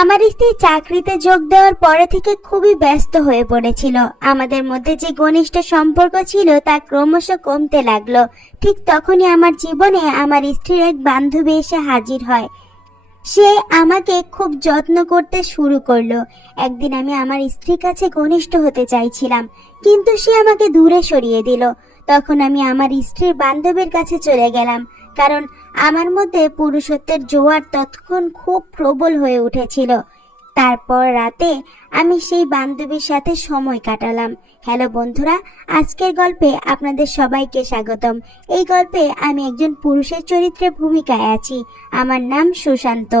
আমার স্ত্রী চাকরিতে যোগ দেওয়ার পরে থেকে খুবই ব্যস্ত হয়ে পড়েছিল। আমাদের মধ্যে যে ঘনিষ্ঠ সম্পর্ক ছিল তা ক্রমশ কমতে লাগলো। ঠিক তখনই আমার জীবনে আমার স্ত্রীর এক বান্ধবী এসে হাজির হয়। সে আমাকে খুব যত্ন করতে শুরু করলো। একদিন আমি আমার স্ত্রীর কাছে ঘনিষ্ঠ হতে চাইছিলাম, কিন্তু সে আমাকে দূরে সরিয়ে দিল। তখন আমি আমার স্ত্রীর বান্ধবীর কাছে চলে গেলাম, কারণ আমার মধ্যে পুরুষত্বের জোয়ার ততক্ষণ খুব প্রবল হয়ে উঠেছিল। তারপর রাতে আমি সেই বান্ধবীর সাথে সময় কাটালাম। হ্যালো বন্ধুরা, আজকের গল্পে আপনাদের সবাইকে স্বাগতম। এই গল্পে আমি একজন পুরুষের চরিত্রে ভূমিকায় আছি। আমার নাম সুশান্ত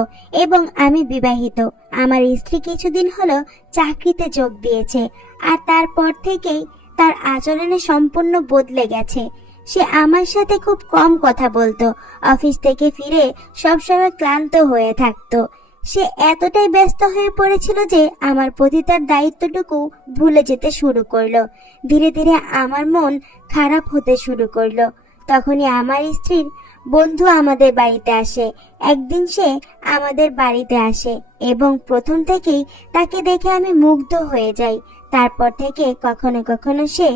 এবং আমি বিবাহিত। আমার স্ত্রী কিছুদিন হলো চাকরিতে যোগ দিয়েছে, আর তারপর থেকেই তার আচরণে সম্পূর্ণ বদলে গেছে। সে আমার সাথে খুব কম কথা বলতো, অফিস থেকে ফিরে সবসময় ক্লান্ত হয়ে থাকতো। সে এতটাই ব্যস্ত হয়ে পড়েছিল যে আমার প্রতি তার দায়িত্বটুকু ভুলে যেতে শুরু করলো। ধীরে ধীরে আমার মন খারাপ হতে শুরু করলো। তখনই আমার স্ত্রীর বন্ধু আমাদের বাড়িতে আসে। একদিন সে আমাদের বাড়িতে আসে এবং প্রথম থেকেই তাকে দেখে আমি মুগ্ধ হয়ে যাই। তারপর থেকে কখনো কখনো সে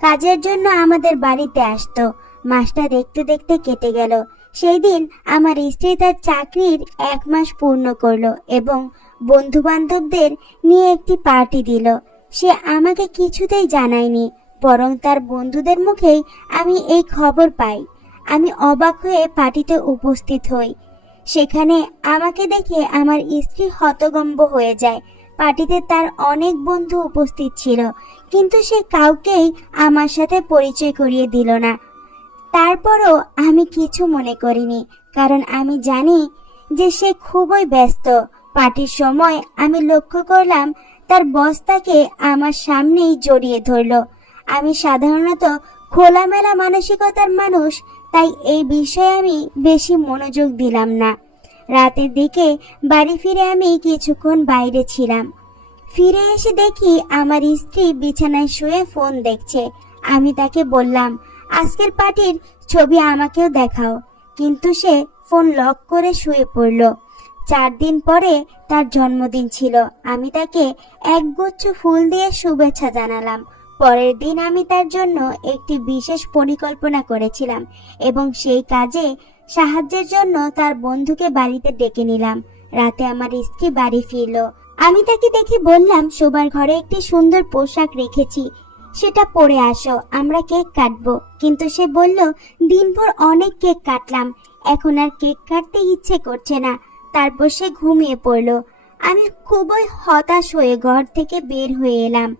কাজের জন্য আমাদের বাড়িতে আসতো। মাসটা দেখতে দেখতে কেটে গেল। সেই দিন আমার স্ত্রী তার চাকরির 1 মাস পূর্ণ করলো এবং বন্ধু বান্ধবদের নিয়ে একটি পার্টি দিল। সে আমাকে কিছুতেই জানায়নি, বরং তার বন্ধুদের মুখেই আমি এই খবর পাই। আমি অবাক হয়ে পার্টিতে উপস্থিত হই। সেখানে আমাকে দেখে আমার স্ত্রী হতভম্ব হয়ে যায়। পার্টিতে তার অনেক বন্ধু উপস্থিত ছিল, কিন্তু সে কাউকেই আমার সাথে পরিচয় করিয়ে দিল না। তারপরও আমি কিছু মনে করিনি, কারণ আমি জানি যে সে খুবই ব্যস্ত। পার্টির সময় আমি লক্ষ্য করলাম তার বস তাকে আমার সামনেই জড়িয়ে ধরলো। আমি সাধারণত খোলামেলা মানসিকতার মানুষ, তাই এই বিষয়ে আমি বেশি মনোযোগ দিলাম না। রাতের দিকে বাড়ি ফিরে আমি কিছুক্ষণ বাইরে ছিলাম। ফিরে এসে দেখি আমার স্ত্রী বিছানায় শুয়ে ফোন দেখছে। আমি তাকে বললাম, আজকের পার্টির ছবি আমাকেও দেখাও, কিন্তু সে ফোন লক করে শুয়ে পড়ল। 4 দিন পরে তার জন্মদিন ছিল। আমি তাকে একগুচ্ছ ফুল দিয়ে শুভেচ্ছা জানালাম। পরের দিন আমি তার জন্য একটি বিশেষ পরিকল্পনা করেছিলাম এবং সেই কাজে সাহায্যের জন্য তার বন্ধুকে বাড়িতে ডেকে নিলাম। রাতে আমার স্ত্রী বাড়ি ফিরল। আমি তাকে দেখে বললাম, শোবার ঘরে একটি সুন্দর পোশাক রেখেছি, সেটা পরে আসো, আমরা কেক কাটবো। কিন্তু সে বলল, দিনভর অনেক কেক কাটলাম, এখন আর কেক কাটতে ইচ্ছে করছে না। তারপর সে ঘুমিয়ে পড়ল। আমি খুবই হতাশ হয়ে ঘর থেকে বের হয়ে এলাম।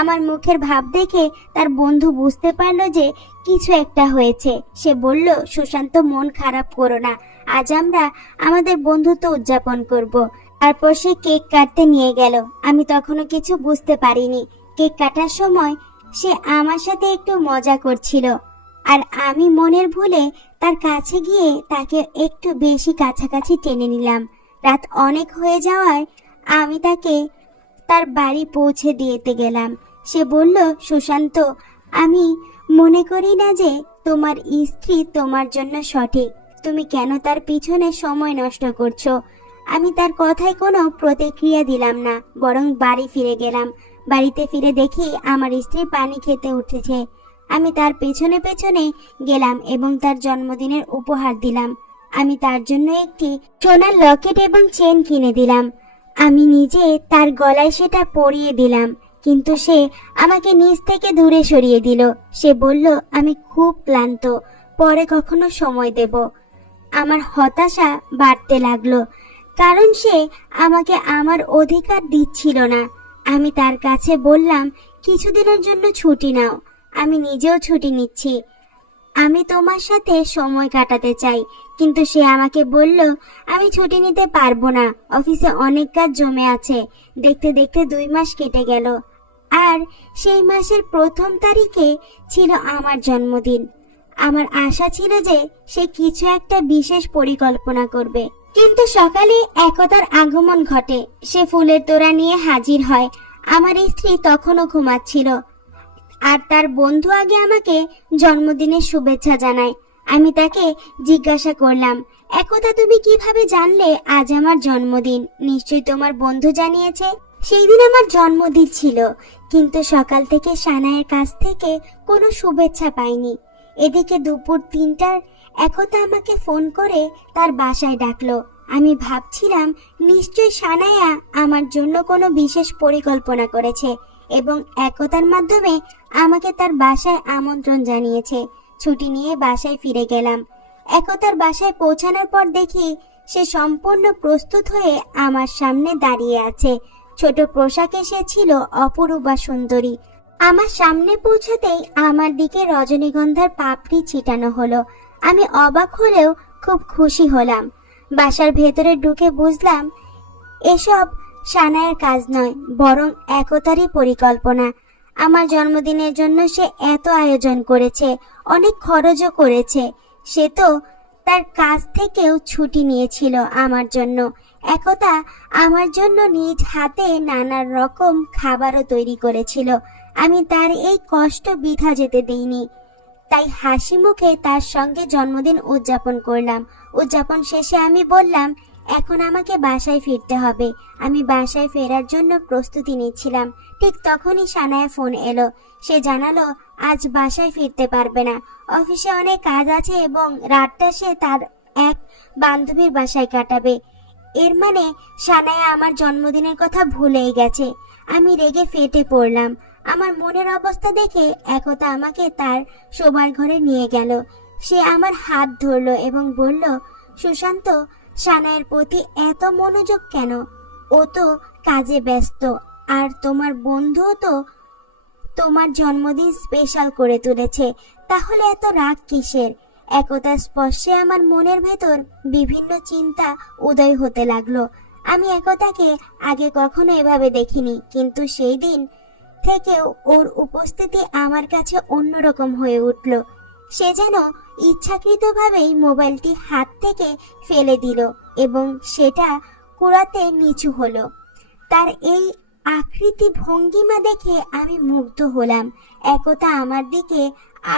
আমার মুখের ভাব দেখে তার বন্ধু বুঝতে পারলো যে কিছু একটা হয়েছে। সে বলল, সুশান্ত, মন খারাপ করো না, আজ আমরা আমাদের বন্ধুত্ব উদযাপন করব। তারপর সে কেক কাটতে নিয়ে গেল। আমি তখনও কিছু বুঝতে পারিনি। কেক কাটার সময় সে আমার সাথে একটু মজা করছিল, আর আমি মনের ভুলে তার কাছে গিয়ে তাকে একটু বেশি কাছাকাছি টেনে নিলাম। রাত অনেক হয়ে যাওয়ায় আমি তাকে তার বাড়ি পৌঁছে দিতে গেলাম। সে বলল, সুশান্ত, আমি মনে করি না যে তোমার স্ত্রী তোমার জন্য সঠিক। তুমি কেন তার পিছনে সময় নষ্ট করছো? আমি তার কথায় কোনো প্রতিক্রিয়া দিলাম না, বরং বাড়ি ফিরে গেলাম। বাড়িতে ফিরে দেখি আমার স্ত্রী পানি খেতে উঠেছে। আমি তার পেছনে পেছনে গেলাম এবং তার জন্মদিনের উপহার দিলাম। আমি তার জন্য একটি সোনার লকেট এবং চেন কিনে দিলাম। আমি নিজে তার গলায় সেটা পরিয়ে দিলাম, কিন্তু সে আমাকে নিজ থেকে দূরে সরিয়ে দিল। সে বলল, আমি খুব ক্লান্ত, পরে কখনো সময় দেব। আমার হতাশা বাড়তে লাগলো, কারণ সে আমাকে আমার অধিকার দিচ্ছিল না। আমি তার কাছে বললাম, কিছুদিনের জন্য ছুটি নাও, আমি নিজেও ছুটি নিচ্ছি, আমি তোমার সাথে সময় কাটাতে চাই। কিন্তু সে আমাকে বলল, আমি ছুটি নিতে পারবো না, অফিসে অনেক কাজ জমে আছে। দেখতে দেখতে 2 মাস কেটে গেল, আর সেই মাসের 1 তারিখে ছিল আমার জন্মদিন। আমার আশা ছিল যে সে কিছু একটা বিশেষ পরিকল্পনা করবে, কিন্তু সকালে একতার আগমন ঘটে। সে ফুলের তোড়া নিয়ে হাজির হয়। আমার স্ত্রী তখনও ঘুমাচ্ছিল, আর তার বন্ধু আগে আমাকে জন্মদিনের শুভেচ্ছা জানায়। আমি তাকে জিজ্ঞাসা করলাম, একথা তুমি কিভাবে জানলে আজ আমার জন্মদিন? নিশ্চয়ই তোমার বন্ধু জানিয়েছে। সেই দিন আমার জন্মদিন ছিল, কিন্তু সকাল থেকে সানায়ের কাছ থেকে কোনো শুভেচ্ছা পাইনি। এদিকে দুপুর 3টার একতা আমাকে ফোন করে তার বাসায় ডাকলো। আমি ভাবছিলাম নিশ্চয়ই সানায়া আমার জন্য কোনো বিশেষ পরিকল্পনা করেছে এবং একতার মাধ্যমে আমাকে তার বাসায় আমন্ত্রণ জানিয়েছে। ছুটি নিয়ে বাসায় ফিরে গেলাম। একতার বাসায় পৌঁছানোর পর দেখি সে সম্পূর্ণ প্রস্তুত হয়ে আমার সামনে দাঁড়িয়ে আছে। ছোট পোশাকে সে ছিল অপরূপা সুন্দরী। আমার সামনে পৌঁছাতেই আমার দিকে রজনীগন্ধার পাপড়ি ছিটানো হলো। আমি অবাক হলেও খুব খুশি হলাম। বাসার ভেতরে ঢুকে বুঝলাম এসব সানায়ের কাজ নয়, বরং একতারই পরিকল্পনা। আমার জন্মদিনের জন্য সে এত আয়োজন করেছে, অনেক খরচও করেছে। সে তো তার কাজ থেকেও ছুটি নিয়েছিল আমার জন্য। একতা আমার জন্য নিজ হাতে নানা রকম খাবারও তৈরি করেছিল। আমি তার এই কষ্ট বৃথা যেতে দিইনি, তাই হাসি মুখে তার সঙ্গে জন্মদিন উদযাপন করলাম। উদযাপন শেষে আমি বললাম, এখন আমাকে বাসায় ফিরতে হবে। আমি বাসায় ফেরার জন্য প্রস্তুতি নিচ্ছিলাম, ঠিক তখনই সানায়া ফোন এলো। সে জানালো আজ বাসায় ফিরতে পারবে না, অফিসে অনেক কাজ আছে এবং রাতটা সে তার এক বান্ধবীর বাসায় কাটাবে। এর মানে সানায়া আমার জন্মদিনের কথা ভুলেই গেছে। আমি রেগে ফেটে পড়লাম। আমার মনের অবস্থা দেখে একতা আমাকে তার শোবার ঘরে নিয়ে গেল। সে আমার হাত ধরলো এবং বলল, সুশান্ত, সানায়ের প্রতি এত মনোযোগ কেন? ও তো কাজে ব্যস্ত, আর তোমার বন্ধুও তো তোমার জন্মদিন স্পেশাল করে তুলেছে, তাহলে এত রাগ কিসের? একতার স্পর্শে আমার মনের ভেতর বিভিন্ন চিন্তা উদয় হতে লাগলো। আমি একতাকে আগে কখনো এভাবে দেখিনি, কিন্তু সেই দিন থেকেও ওর উপস্থিতি আমার কাছে অন্যরকম হয়ে উঠল। সে যেন ইচ্ছাকৃতভাবেই মোবাইলটি হাত থেকে ফেলে দিল এবং সেটা কুড়াতে নিচু হলো। তার এই আকৃতি ভঙ্গিমা দেখে আমি মুগ্ধ হলাম। একতা আমার দিকে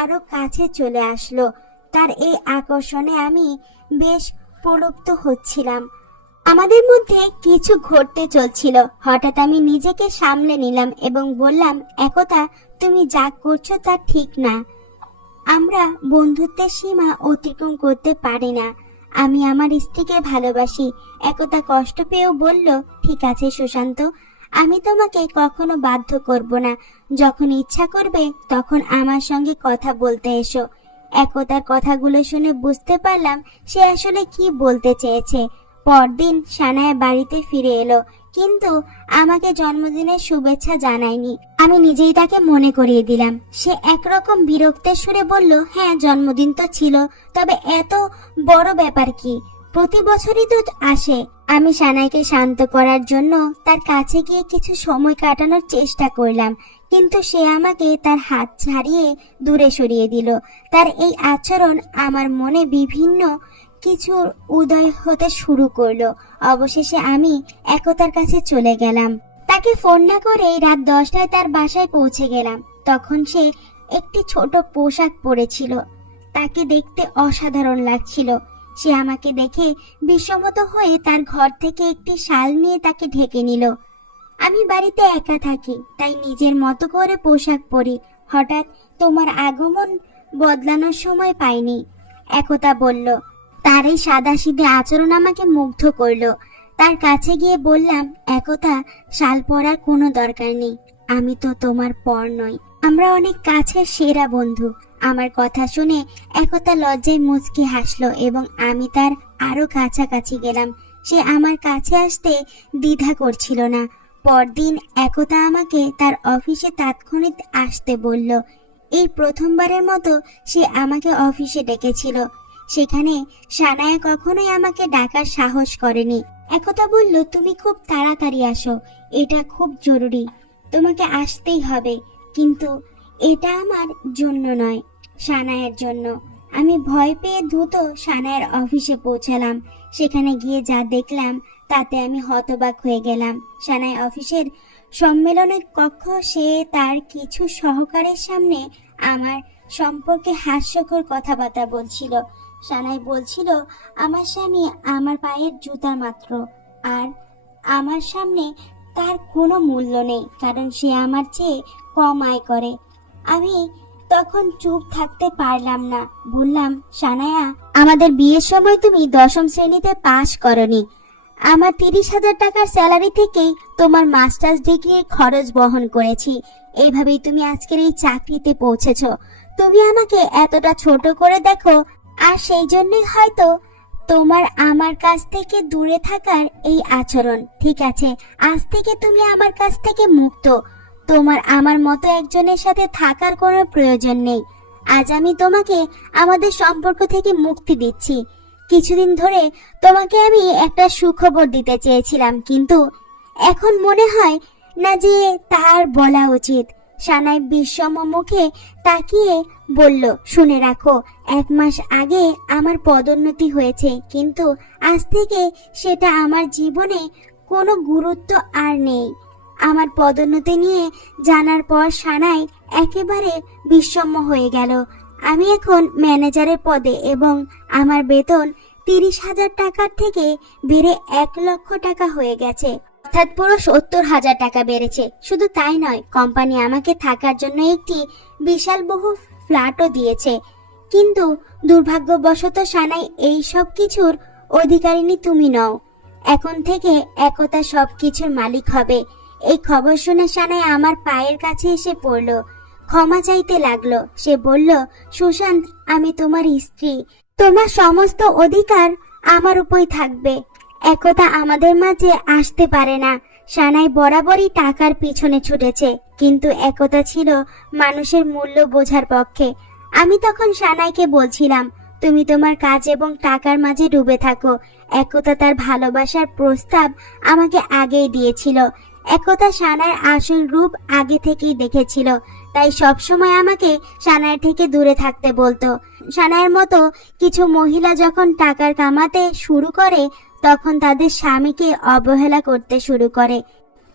আরো কাছে চলে আসলো। তার এই আকর্ষণে আমি বেশ প্রলুব্ধ হচ্ছিলাম। আমাদের মধ্যে কিছু ঘটতে চলছিল। হঠাৎ আমি নিজেকে সামলে নিলাম এবং বললাম, একতা, তুমি যা করছো তা ঠিক না। আমরা বন্ধুত্বের সীমা অতিক্রম করতে পারি না। আমি আমার স্ত্রীকে ভালোবাসি। একতা কষ্ট পেয়েও বলল, ঠিক আছে সুশান্ত, আমি তোমাকে কখনো বাধ্য করব না। যখন ইচ্ছা করবে তখন আমার সঙ্গে কথা বলতে এসো। একতার কথাগুলো শুনে বুঝতে পারলাম সে আসলে কি বলতে চেয়েছে। পরদিন সানায়া বাড়িতে ফিরে এলো, কিন্তু আমাকে জন্মদিনের শুভেচ্ছা জানায়নি। আমি নিজেই তাকে মনে করিয়ে দিলাম। সে একরকম বিরক্তের সুরে বলল, হ্যাঁ জন্মদিন তো ছিল, তবে এত বড় ব্যাপার কি? প্রতি বছরই তো আসে। আমি সানাইকে শান্ত করার জন্য তার কাছে গিয়ে কিছু সময় কাটানোর চেষ্টা করলাম, কিন্তু সে আমাকে তার হাত ছাড়িয়ে দূরে সরিয়ে দিল। তার এই আচরণ আমার মনে বিভিন্ন কিছু উদয় হতে শুরু করলো। অবশেষে আমি একতার কাছে চলে গেলাম। তাকে ফোন না করেই রাত 10টায় তার বাসায় পৌঁছে গেলাম। তখন সে একটি ছোট পোশাক পরেছিল। তাকে দেখতে অসাধারণ লাগছিল। সে আমাকে দেখে বিস্মত হয়ে তার ঘর থেকে একটি শাল নিয়ে তাকে ঢেকে নিল। আমি বাড়িতে একা থাকি, তাই নিজের মতো করে পোশাক পরি। হঠাৎ তোমার আগমন বদলানোর সময় পাইনি, একতা বলল। তার এই সাদাসিধে আচরণ আমাকে মুগ্ধ করলো। তার কাছে গিয়ে বললাম, একতা, শাল পরার কোনো দরকার নেই। আমি তো তোমার পর নই, আমরা অনেক কাছের সেরা বন্ধু। আমার কথা শুনে একতা লজ্জায় মুচকি হাসলো এবং আমি তার আরো কাছাকাছি গেলাম। সে আমার কাছে আসতে দ্বিধা করছিল না। পরদিন একতা আমাকে তার অফিসে তাৎক্ষণিক আসতে বলল। এই প্রথমবারের মতো সে আমাকে অফিসে ডেকেছিল। সেখানে সানায়া কখনোই আমাকে ডাকার সাহস করেনি। একতা বলল, তুমি খুব তাড়াতাড়ি আসো, এটা খুব জরুরি, তোমাকে আসতেই হবে। কিন্তু এটা আমার জন্য নয়, সানায়ের জন্য। আমি ভয় পেয়ে দ্রুত সানায়ের অফিসে পৌঁছালাম। সেখানে গিয়ে যা দেখলাম তাতে আমি হতবাক হয়ে গেলাম। সানায় অফিসের সম্মেলনের কক্ষ, সে তার কিছু সহকারীর সামনে আমার সম্পর্কে হাস্যকর কথাবার্তা বলছিল। সানাই বলছিল আমার স্বামী আমার পায়ের জুতা মাত্র, আর আমার সামনে তার কোনো মূল্য নেই, কারণ সে আমার চেয়ে কম আয় করে। আমি তখন চুপ থাকতে পারলাম না, বললাম, সানায়া, আমাদের বিয়ের সময় তুমি 10ম শ্রেণীতে পাশ করনি। আমার 30,000 টাকার স্যালারি থেকেই তোমার মাস্টার্স ডিগ্রির খরচ বহন করেছি। এইভাবেই তুমি আজকের এই চাকরিতে পৌঁছেছো। তুমি আমাকে এতটা ছোট করে দেখো, আর সেই জন্যই হয়তো তোমার আমার কাছ থেকে দূরে থাকার এই আচরণ। ঠিক আছে, আজ থেকে তুমি আমার কাছ থেকে মুক্ত। তোমার আমার মতো একজনের সাথে থাকার কোনো প্রয়োজন নেই। আজ আমি তোমাকে আমাদের সম্পর্ক থেকে মুক্তি দিচ্ছি। কিছুদিন ধরে তোমাকে আমি একটা সুখবর দিতে চেয়েছিলাম, কিন্তু এখন মনে হয় না যে তার বলা উচিত। সানাই বিষম মুখে তাকিয়ে বলল, শুনে রাখো, 1 মাস আগে আমার পদোন্নতি হয়েছে, কিন্তু আজ থেকে সেটা আমার জীবনে কোনো গুরুত্ব আর নেই। আমার পদোন্নতি নিয়ে জানার পর সানাই একেবারে বিষম হয়ে গেল। আমি এখন ম্যানেজারের পদে এবং আমার বেতন 30,000 টাকার থেকে বেড়ে 1 লক্ষ টাকা হয়ে গেছে, অর্থাৎ পুরো 70,000 টাকা বেড়েছে। শুধু তাই নয়, কোম্পানি আমাকে থাকার জন্য একটি বিশাল বহু ফ্ল্যাটও দিয়েছে। কিন্তু দুর্ভাগ্যবশত সানাই এই সব কিছুর অধিকারিণী তুমি নও। এখন থেকে একতা সবকিছুর মালিক হবে। এই খবর শুনে সানাই আমার পায়ের কাছে এসে পড়ল, ক্ষমা চাইতে লাগলো। সে বলল, সুশান্ত, আমি তোমার স্ত্রী, তোমার সমস্ত অধিকার আমার উপরই থাকবে। একতা আমাদের মাঝে আসতে পারে না। সানাই বরাবরই টাকার পিছনে ছুটেছে, কিন্তু একতা ছিল মানুষের মূল্য বোঝার পক্ষে। আমি তখন সানাইকে বলছিলাম, তুমি তোমার কাজ এবং টাকার মাঝে ডুবে থাকো। একতা তার ভালোবাসার প্রস্তাব আমাকে আগেই দিয়েছিল। একতা সানাইয়ের আসল রূপ আগে থেকেই দেখেছিল, তাই সবসময় আমাকে সানাই থেকে দূরে থাকতে বলতো। সানাইয়ের মতো কিছু মহিলা যখন টাকার কামাতে শুরু করে, তখন তাদের স্বামীকে অবহেলা করতে শুরু করে।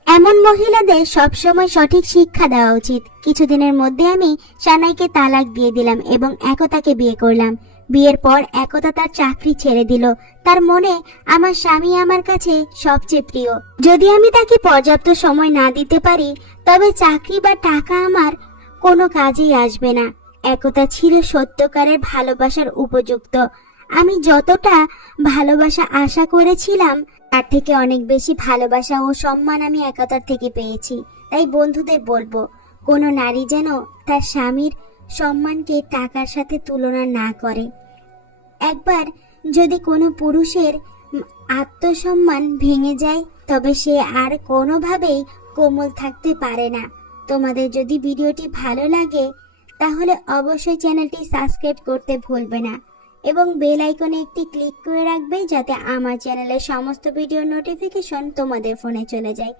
এমন মহিলাদের সবসময় সঠিক শিক্ষা দেওয়া উচিত। কিছুদিনের মধ্যে আমি সানাইকে তালাক দিয়ে দিলাম এবং একতাকে বিয়ে করলাম। বিয়ের পর একতা তার চাকরি ছেড়ে দিল। তার মনে আমার স্বামী আমার কাছে সবচেয়ে প্রিয়। যদি আমি তাকে পর্যাপ্ত সময় না দিতে পারি, তবে চাকরি বা টাকা আমার কোনো কাজেই আসবে না। একতা ছিল সত্যকারের ভালোবাসার উপযুক্ত। আমি যতটা ভালোবাসা আশা করেছিলাম, তার থেকে অনেক বেশি ভালোবাসা ও সম্মান আমি একতার থেকে পেয়েছি। তাই বন্ধুদের বলবো, কোনো নারী যেন তার স্বামীর সম্মানকে টাকার সাথে তুলনা না করে। একবার যদি কোনো পুরুষের আত্মসম্মান ভেঙে যায়, তবে সে আর কোনোভাবেই কোমল থাকতে পারে না। তোমাদের যদি ভিডিওটি ভালো লাগে, তাহলে অবশ্যই চ্যানেলটি সাবস্ক্রাইব করতে ভুলবে না এবং বেল আইকনে একটি ক্লিক করে রাখবে, যাতে আমার চ্যানেলের সমস্ত ভিডিওর নোটিফিকেশন তোমাদের ফোনে চলে যায়।